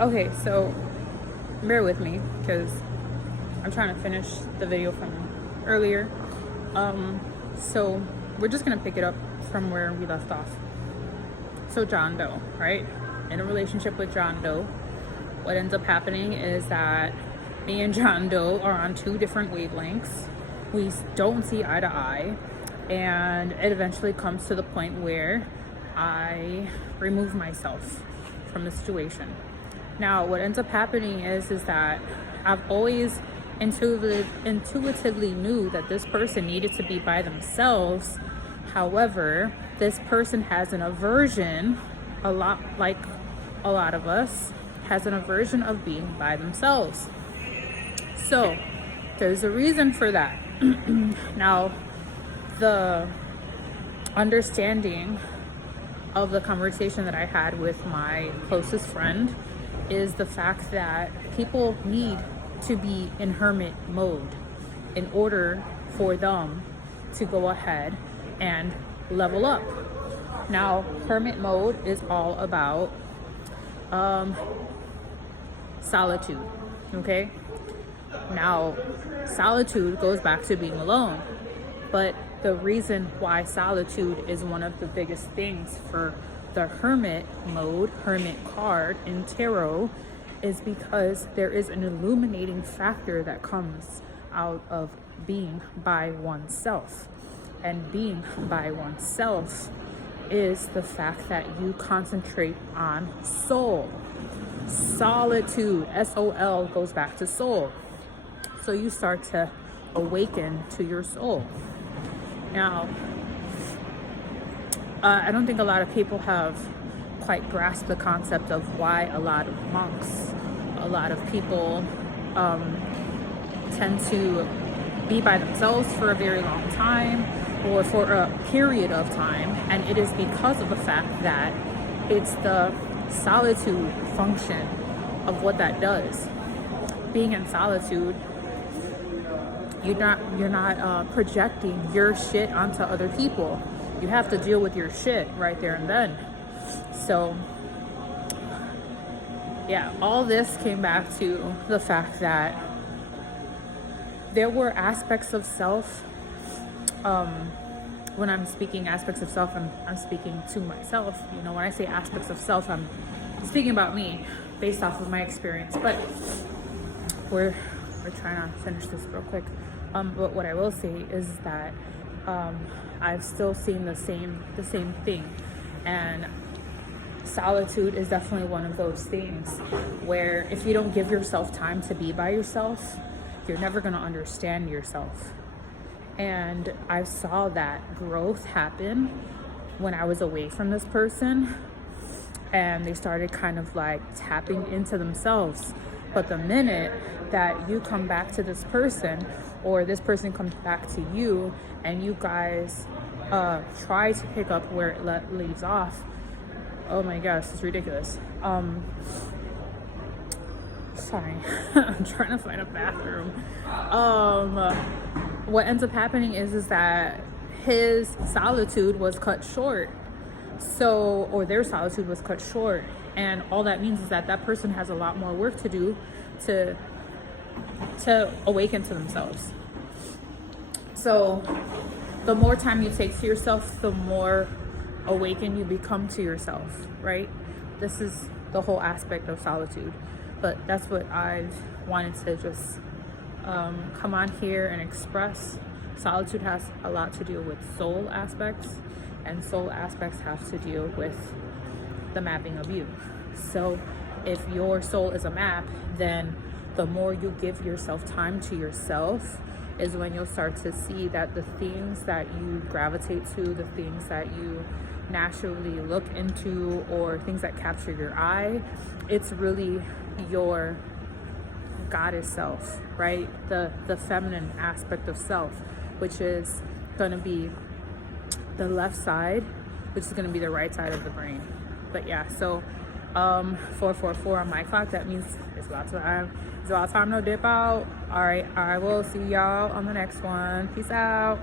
Okay, so bear with me because I'm trying to finish the video from earlier. So we're just gonna pick it up from where we left off. So John Doe, right? In a relationship with John Doe, what ends up happening is that me and John Doe are on two different wavelengths. We don't see eye to eye, and it eventually comes to the point where I remove myself from the situation. Now, what ends up happening is that I've always intuitively knew that this person needed to be by themselves. However, this person has an aversion, a lot like a lot of us, has an aversion of being by themselves. So there's a reason for that. Now, the understanding of the conversation that I had with my closest friend is the fact that people need to be in hermit mode in order for them to go ahead and level up. Now, hermit mode is all about solitude, okay? Now, solitude goes back to being alone, but the reason why solitude is one of the biggest things for the hermit mode, hermit card in tarot, is because there is an illuminating factor that comes out of being by oneself. And being by oneself is the fact that you concentrate on soul. Solitude, S-O-L, goes back to soul. So you start to awaken to your soul. Now, I don't think a lot of people have quite grasped the concept of why a lot of monks, a lot of people tend to be by themselves for a very long time or for a period of time. And it is because of the fact that it's the solitude function of what that does. Being in solitude, you're not projecting your shit onto other people. You have to deal with your shit right there and then. So yeah, all this came back to the fact that there were aspects of self. When I'm speaking aspects of self, I'm speaking to myself. You know, when I say aspects of self, I'm speaking about me based off of my experience. But we're trying to finish this real quick. But what I will say is that I've still seen the same thing, and solitude is definitely one of those things where if you don't give yourself time to be by yourself, you're never going to understand yourself. And I saw that growth happen when I was away from this person, and they started kind of like tapping into themselves. But the minute that you come back to this person, or this person comes back to you, and you guys try to pick up where it leaves off, oh my gosh, it's ridiculous. Sorry, I'm trying to find a bathroom. What ends up happening is that his solitude was cut short. So, or their solitude was cut short. And all that means is that that person has a lot more work to do to awaken to themselves. So the more time you take to yourself, the more awakened you become to yourself, right? This is the whole aspect of solitude. But that's what I've wanted to just come on here and express. Solitude has a lot to do with soul aspects, and soul aspects have to deal with the mapping of you. So if your soul is a map, then the more you give yourself time to yourself is when you'll start to see that the things that you gravitate to, the things that you naturally look into, or things that capture your eye, it's really your goddess self, right? The feminine aspect of self, which is going to be the left side, which is going to be the right side of the brain. But yeah, so 444 on my clock, that means it's about time to dip out. All right, I will see y'all on the next one. Peace out.